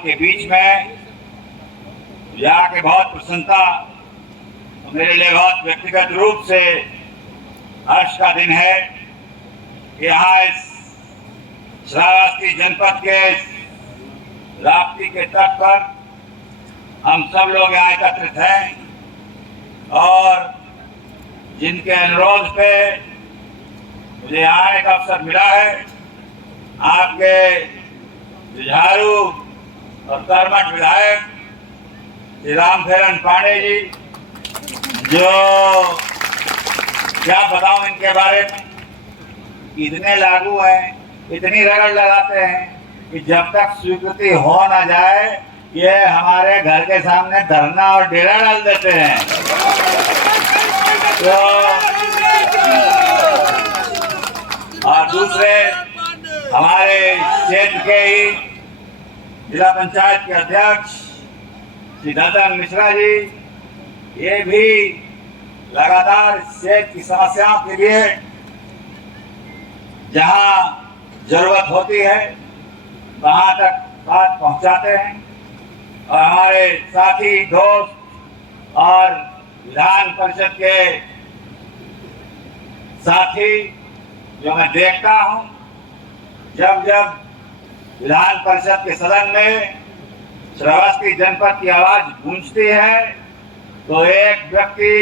आपके बीच में आके बहुत प्रसन्नता, मेरे लिए बहुत व्यक्तिगत रूप से हर्ष का दिन है। यहाँ इस श्रावस्ती जनपद के राप्ती के तट पर हम सब लोग यहाँ एकत्रित हैं और जिनके अनुरोध पे मुझे आने का अवसर मिला है, आपके जुझारू और कर्मठ विधायक श्री रामफेरन पांडे जी, जो क्या बताऊं इनके बारे में, इतने लागू हैं, इतनी रगड़ लगाते हैं कि जब तक स्वीकृति हो ना जाए ये हमारे घर के सामने धरना और डेरा डाल देते हैं। तो और दूसरे हमारे क्षेत्र के ही जिला पंचायत के अध्यक्ष श्री ददन मिश्रा जी, ये भी लगातार क्षेत्र की समस्याओं के लिए जहां जरूरत होती है वहां तक बात पहुंचाते हैं। और हमारे साथी दोस्त और विधान परिषद के साथी जो मैं देखता हूं, जब जब विधान परिषद के सदन में श्रावस्ती जनपद की आवाज गूंजती है तो एक व्यक्ति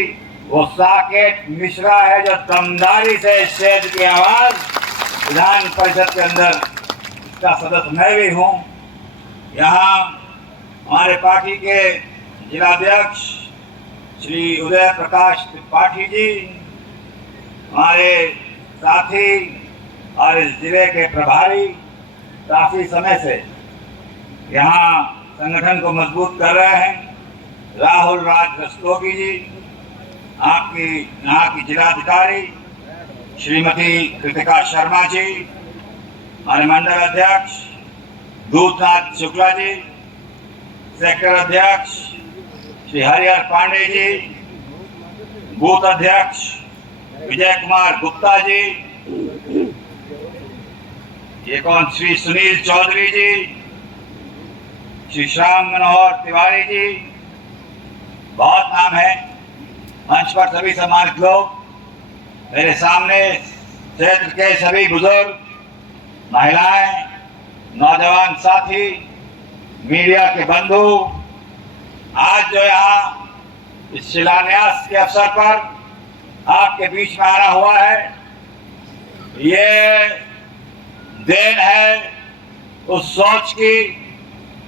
वो साकेत मिश्रा है जो दमदारी से इस क्षेत्र की आवाज विधान परिषद के अंदर इसका सदस्य मैं भी हूँ। यहाँ हमारे पार्टी के जिलाध्यक्ष श्री उदय प्रकाश त्रिपाठी जी, हमारे साथी और इस जिले के प्रभारी काफी समय से यहाँ संगठन को मजबूत कर रहे हैं, राहुल राज रस्तोगी जी, आपकी यहाँ की जिलाधिकारी श्रीमती कृतिका शर्मा जी, हमारे मंडल अध्यक्ष दूतनाथ शुक्ला जी, सेक्टर अध्यक्ष श्री हरिहर पांडे जी, बूथ अध्यक्ष विजय कुमार गुप्ता जी, ये कौन श्री सुनील चौधरी जी, श्री श्याम मनोहर तिवारी जी, बहुत नाम है। मंच पर सभी सम्मानित लोग, मेरे सामने क्षेत्र के सभी बुजुर्ग, महिलाएं, नौजवान साथी, मीडिया के बंधु, आज जो यहाँ इस शिलान्यास के अवसर पर आपके बीच में आना हुआ है, ये देन है उस सोच की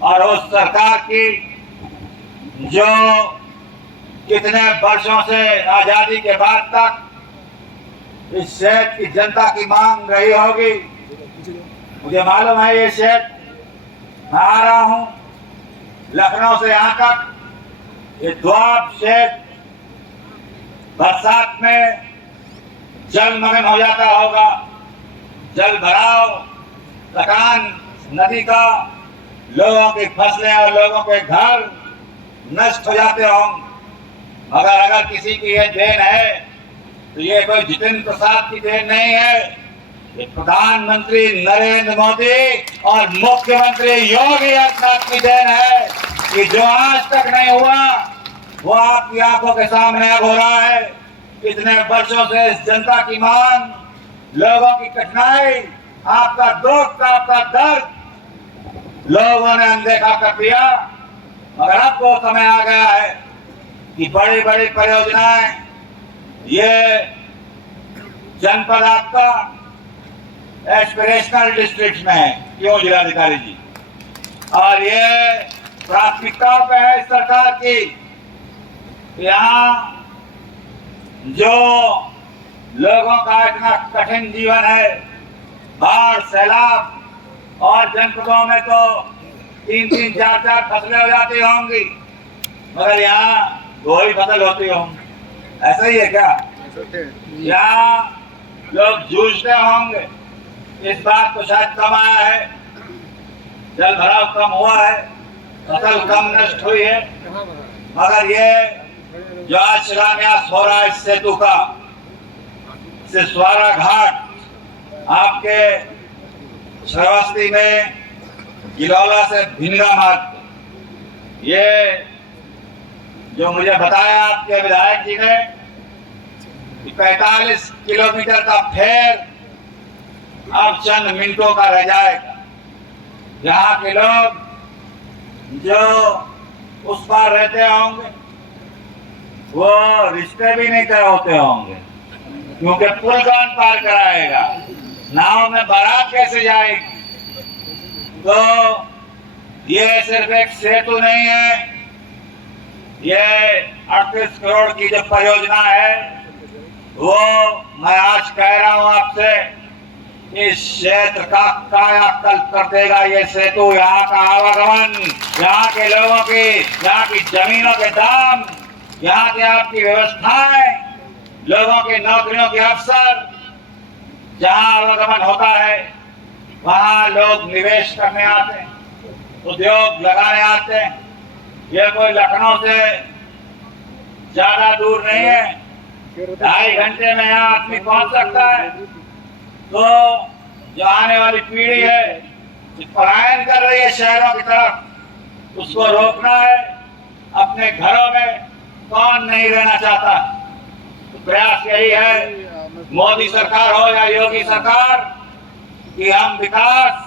और उस सरकार की जो कितने वर्षों से आजादी के बाद तक इस क्षेत्र की जनता की मांग रही होगी। मुझे मालूम है ये क्षेत्र, मैं आ रहा हूं लखनऊ से यहाँ तक, ये द्वाब क्षेत्र बरसात में जलमग्न हो जाता होगा, जल भराव, लकान नदी का, लोगों की फसलें और लोगों के घर नष्ट हो जाते होंगे। मगर अगर किसी की ये देन है तो ये कोई जितेंद्र प्रसाद की देन नहीं है, ये प्रधानमंत्री नरेंद्र मोदी और मुख्यमंत्री योगी आदित्यनाथ की देन है कि जो आज तक नहीं हुआ वो आपकी आंखों के सामने अब हो रहा है। इतने वर्षों से इस जनता की मांग, लोगों की कठिनाई, आपका दुख, आपका दर्द लोगों ने अनदेखा कर दिया। मगर अब वो समय आ गया है कि बड़ी बड़ी परियोजनाएं, ये जनपद आपका एस्पिरेशनल डिस्ट्रिक्ट में है, क्यों जिलाधिकारी जी, और ये प्राथमिकताओं पे है सरकार की। यहाँ जो लोगों का इतना कठिन जीवन है, बाढ़, सैलाब और जनपदों में तो 3-3, 4-4 फसलें हो जाती होंगी, मगर यहाँ 2 ही फसल होती होंगी। ऐसा ही है क्या? यहाँ लोग जूझते होंगे। इस बात को शायद कम आया है, जल भराव कम हुआ है, फसल कम नष्ट हुई है, मगर ये जो आज शिलान्यास हो रहा है इस सेतु का, सिसवारा घाट आपके श्रावस्ती में गिलौला से भिनगा मार्ग, ये जो मुझे बताया आपके विधायक जी ने, 45 किलोमीटर का फेर अब चंद मिनटों का रह जाएगा। यहाँ के लोग जो उस पार रहते होंगे वो रिश्ते भी नहीं तय होते होंगे, क्योंकि पुल कौन पार कराएगा, नाव में बारात कैसे जाएगी। तो ये सिर्फ एक सेतु नहीं है, ये 38 करोड़ की जो परियोजना है वो मैं आज कह रहा हूं आपसे, इस क्षेत्र का कायाकल्प कर देगा ये सेतु। यहाँ का आवागमन, यहाँ के लोगों की, यहाँ की जमीनों के दाम, यहाँ की आपकी व्यवस्थाएं, लोगों के नौकरियों के अवसर, जहाँ आवागमन होता है वहाँ लोग निवेश करने आते हैं, उद्योग लगाने आते हैं। ये कोई लखनऊ से ज्यादा दूर नहीं है, 2.5 घंटे में यहाँ आदमी पहुंच सकता है। तो जो आने वाली पीढ़ी है जो पलायन कर रही है शहरों की तरफ, उसको रोकना है। अपने घरों में कौन नहीं रहना चाहता। तो प्रयास यही है, मोदी सरकार हो या योगी सरकार, कि हम विकास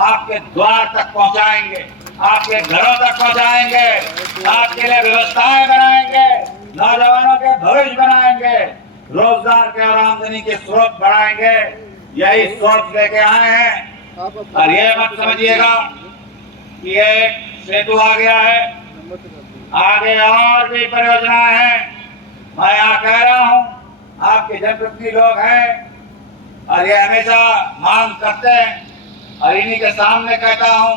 आपके द्वार तक पहुंचाएंगे, आपके घरों तक पहुंचाएंगे, आपके लिए व्यवस्थाएं बनाएंगे, नौजवानों के भविष्य बनाएंगे, रोजगार के और आमदनी के स्रोत बढ़ाएंगे। यही सोच लेके आए हैं। और ये मत समझिएगा कि एक सेतु आ गया है, आगे और भी परियोजनाएं हैं। मैं यहाँ कह रहा हूँ, आपके जनप्रतिनिधि लोग हैं और ये हमेशा मांग करते हैं, और इन्हीं के सामने कहता हूँ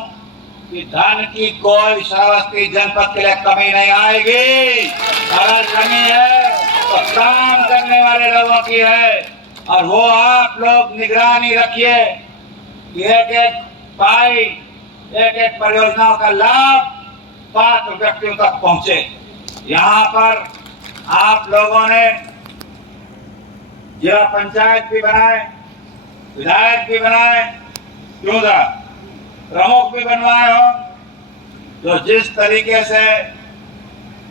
कि धन की कोई श्रावस्ती जनपद के लिए कमी नहीं आएगी। अगर कमी है तो काम करने वाले लोगों की है, और वो आप लोग निगरानी रखिए कि एक एक पाई, एक एक परियोजनाओं का लाभ पात्र व्यक्तियों तक पहुंचे। यहाँ पर आप लोगों ने जिला पंचायत भी बनाए, विधायक भी बनाए, क्यों ना प्रमुख भी बनवाए हो। तो जिस तरीके से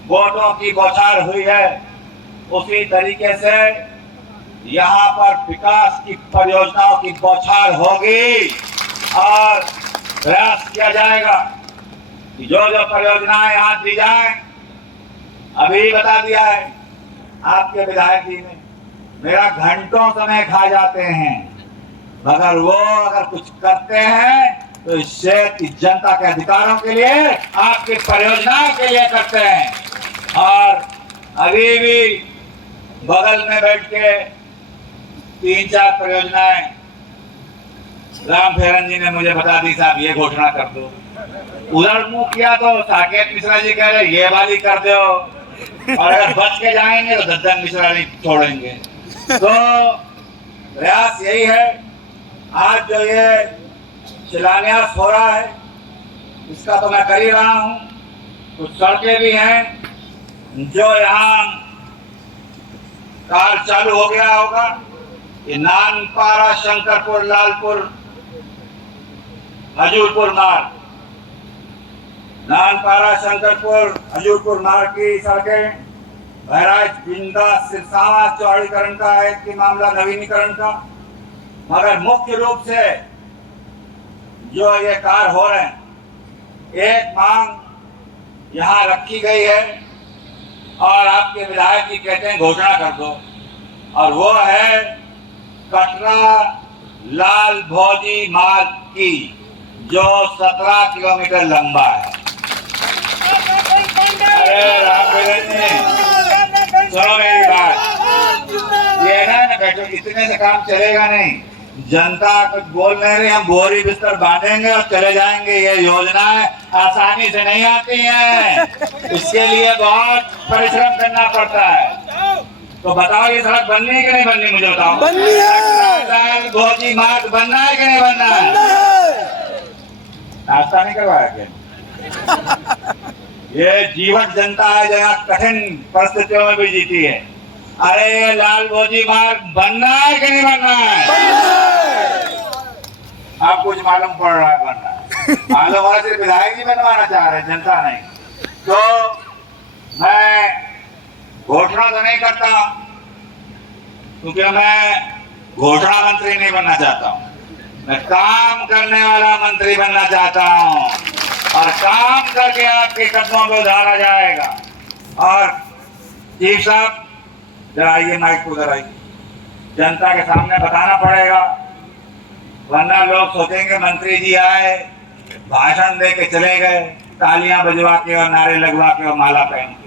वोटों की बौछार हुई है, उसी तरीके से यहाँ पर विकास की परियोजनाओं की बौछार होगी। और प्रयास किया जाएगा कि जो जो परियोजनाएं यहाँ दी जाए, अभी बता दिया है आपके विधायक जी ने, मेरा घंटों समय खा जाते हैं, मगर वो अगर कुछ करते हैं तो इस क्षेत्र की जनता के अधिकारों के लिए, आपकी परियोजनाओं के लिए करते हैं। और अभी भी बगल में बैठ के 3-4 परियोजनाएं राम फेरन जी ने मुझे बता दी, साहब ये घोषणा कर दो। उधर मुंह किया तो साकेत मिश्रा जी कह रहे ये वाली कर दो, और अगर बच के जाएंगे तो दद्दन मिश्रा नहीं छोड़ेंगे। तो प्रयास यही है, आज जो ये शिलान्यास हो रहा है इसका तो मैं कर ही रहा हूँ। कुछ सड़कें भी हैं जो यहाँ कार्य चालू हो गया होगा। ये नानपारा, शंकरपुर, लालपुर, हजूरपुर मार्ग, नानपारा, शंकरपुर, हजूरपुर मार्ग की सड़कें, बहराइच, बिंदा, सिरसावा चौड़ीकरण का है कि मामला नवीनीकरण का। मगर मुख्य रूप से जो ये कार्य हो रहे हैं, एक मांग यहाँ रखी गई है और आपके विधायक जी कहते हैं घोषणा कर दो, और वो है कटरा लाल भौजी मार्ग की, जो 17 किलोमीटर लंबा है। अरे राम जी, सुनो मेरी बात, ये ना बैठो, इतने से काम चलेगा नहीं। जनता कुछ बोल नहीं रही, हम बोरी बिस्तर बांधेंगे और चले जाएंगे। ये योजनाएं आसानी से नहीं आती हैं, इसके लिए बहुत परिश्रम करना पड़ता है। तो बताओ ये सड़क बननी है कि नहीं बननी, मुझे बताओ। बननी है। भौजी मार्ग बनना है कि नहीं बनना है? नाश्ता नहीं करवाया क्या? ये जीवट जनता है जो यहाँ कठिन परिस्थितियों में भी जीती है। अरे ये लाल भौजी मार्ग बनना है कि नहीं बनना है? आप कुछ मालूम पड़ रहा है बनना है। मालूम हो सिर्फ विधायक ही बनवाना चाह रहे, जनता नहीं। तो मैं घोषणा तो नहीं करता, क्योंकि मैं घोषणा मंत्री नहीं बनना चाहता हूँ। मैं काम करने वाला मंत्री बनना चाहता हूँ, और काम करके आपके कदमों पे उतारा जाएगा। और चीफ साहब जरा आइए, माइक उधर आइए, जनता के सामने बताना पड़ेगा, वरना लोग सोचेंगे मंत्री जी आए, भाषण दे के चले गए, तालियां बजवा के और नारे लगवा के और माला पहन के।